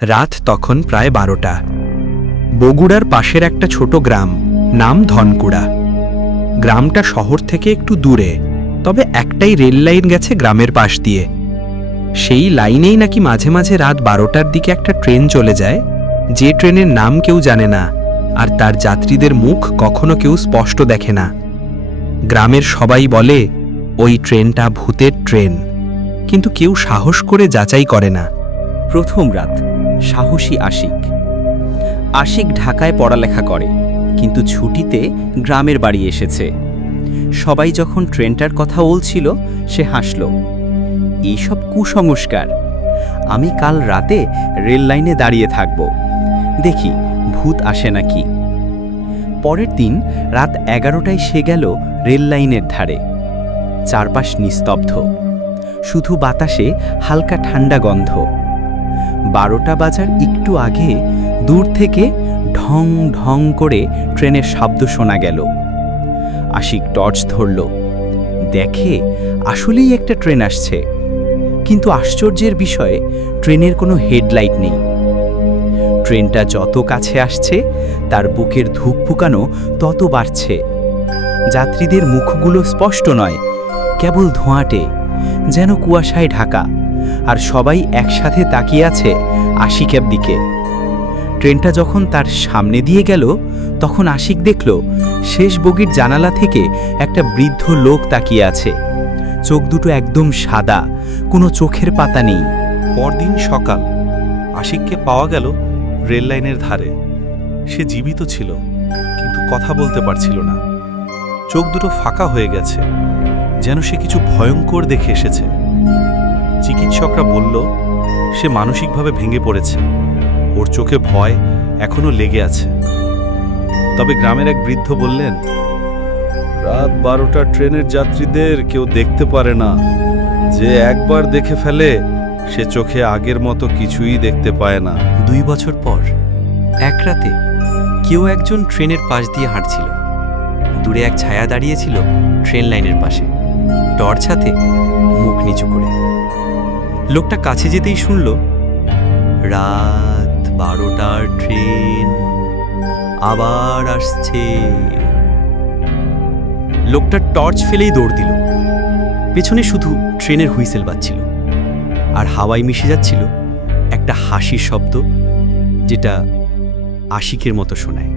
রাত তখন প্রায় 12টা। বগুড়ার পাশের একটা ছোট গ্রাম, নাম ধনকুড়া। গ্রামটা শহর থেকে একটু দূরে, তবে একটাই রেল লাইন গেছে গ্রামের পাশ দিয়ে। সেই লাইনেই নাকি মাঝে মাঝে রাত 12টার দিকে একটা ট্রেন চলে যায়, যে ট্রেনের নাম কেউ জানে না, আর তার যাত্রীদের মুখ কখনো কেউ স্পষ্ট দেখে না। গ্রামের সবাই বলে ওই ট্রেনটা ভূতের ট্রেন, কিন্তু কেউ সাহস করে যাচাই করে না। প্রথম রাত, সাহসী আশিক। আশিক ঢাকায় পড়ালেখা করে, কিন্তু ছুটিতে গ্রামের বাড়ি এসেছে। সবাই যখন ট্রেনটার কথা বলছিল, সে হাসল। এইসব কুসংস্কার। আমি কাল রাতে রেল লাইনে দাঁড়িয়ে থাকব, দেখি ভূত আসে নাকি। পরের দিন রাত 11টায় সে গেল রেল লাইনের ধারে। চারপাশ নিস্তব্ধ, শুধু বাতাসে হালকা ঠান্ডা গন্ধ। 12টা বাজার একটু আগে দূর থেকে ঢং ঢং করে ট্রেনের শব্দ শোনা গেল। আশিক টর্চ ধরল, দেখে আসলেই একটা ট্রেন আসছে, কিন্তু আশ্চর্যের বিষয়ে ট্রেনের কোনো হেডলাইট নেই। ট্রেনটা যত কাছে আসছে, তার বুকের ধুকপুকানো তত বাড়ছে। যাত্রীদের মুখগুলো স্পষ্ট নয়, কেবল ধোঁয়াটে, যেন কুয়াশায় ঢাকা, আর সবাই একসাথে তাকিয়ে আছে আশিকের দিকে। ট্রেনটা যখন তার সামনে দিয়ে গেল, তখন আশিক দেখল শেষ বগির জানালা থেকে একটা বৃদ্ধ লোক তাকিয়ে আছে। চোখ দুটো একদম সাদা, কোনো চোখের পাতা নেই। পরদিন সকাল, আশিককে পাওয়া গেল রেল লাইনের ধারে। সে জীবিত ছিল, কিন্তু কথা বলতে পারছিল না। চোখ দুটো ফাঁকা হয়ে গেছে, যেন সে কিছু ভয়ঙ্কর দেখে এসেছে। চিকিৎসকরা বলল সে মানসিকভাবে ভেঙে পড়েছে, ওর চোখে ভয় এখনো লেগে আছে। তবে গ্রামের এক বৃদ্ধ বললেন, রাত 12টা ট্রেনের যাত্রীদের কেউ দেখতে পারে না। যে একবার দেখে ফেলে, সে চোখে আগের মতো কিছুই দেখতে পায় না। 2 বছর পর এক রাতে কেউ একজন ট্রেনের পাশ দিয়ে হাঁটছিল। দূরে এক ছায়া দাঁড়িয়েছিল ট্রেন লাইনের পাশে, টর্চ হাতে, মুখ নিচু করে। লোকটা কাছে যেতেই শুনল, রাত 12টার ট্রেন আবার আসছে। লোকটা টর্চ ফেলেই দৌড় দিল। পেছনে শুধু ট্রেনের হুইসেল বাজছিল, আর হাওয়ায় মিশে যাচ্ছিল একটা হাসির শব্দ, যেটা আশিকের মতো শোনায়।